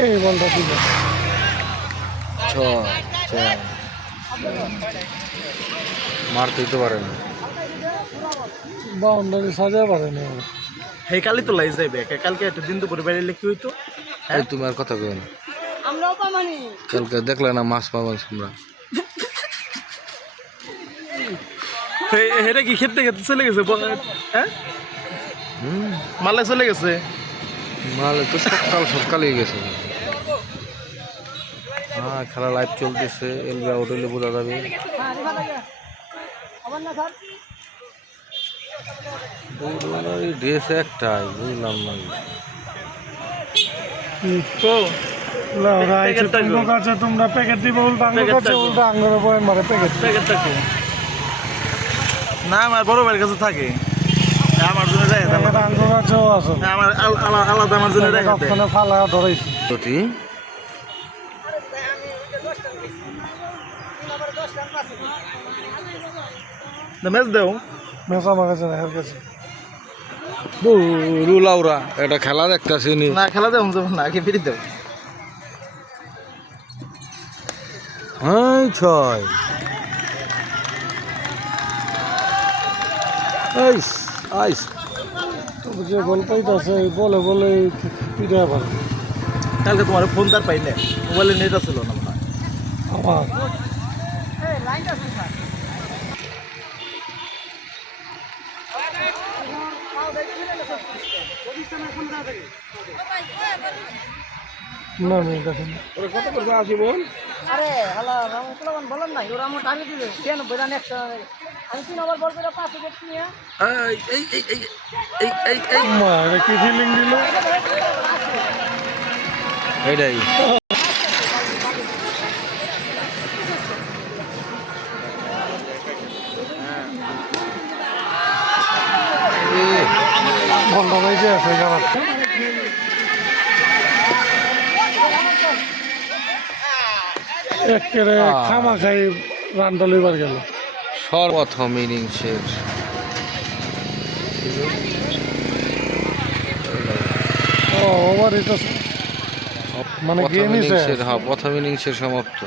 এই বলটা ঠিক আছে। মারতে দিতে পারে না, বাউন্ডারি সাজায় পারেনি। হে কালি তো লাই যাইবে কালকে একটা দিন দুপুরে বেরিয়ে কি হইতো। এই তুমি আর কথা কই না, কালকে দেখলে না মাছ পাবো আমরা। হেটা কি খেতে খেতে চলে গেছে হ্যাঁ, মালে চলে গেছে। মাল তো সকালেই গেছে। হ্যাঁ, খেলা লাইভ চলতেছে, এলবি আউট হইলে বোঝা যাবে। ড্রেস একটাই বুঝলাম না। তোমরা প্যাকেট দিবে উল্টা উল্টা আঙ্গুরে বয়ে মারে প্যাকেট। না আমার বড় ভাইয়ের কাছে থাকে, আমার জন্য যায় আঙ্গুর গাছও আছে, আমার আলাদা আমার জন্য ফালা ধরাইছি। ম্যাচ দেও ম্যাচ আমার কাছে না, এর কাছে। লাউরা এটা খেলা দেখতেছি না, খেলা দেও না, আগে ফিরে দেও। হ্যাঁ, ছয় আইস আইস যে বল পাইতেছে বলে বলে পিঠা পারে। কালকে তোমার ফোন তার পাইলে মোবাইলে নেট ছিল না মনে হয় আমার। না আমি দেখেন কত করছে আসি বল। আরে হ্যালো রামকুলাবান বলেন না ওরা আমার টার্গেট দিবে কেন বেরা নেক্সট আমি 3 ওভার বল করে 5 উইকেট নিয়ে এটা কি ফিলিং দিল এইটাই বলটা বাইজে আছে জানা। একেবারে খামা খাই রানটা লইবার গেল। সর্বপ্রথম ইনিংসের ওভার এটা মানে গেম প্রথম ইনিংসের সমাপ্ত।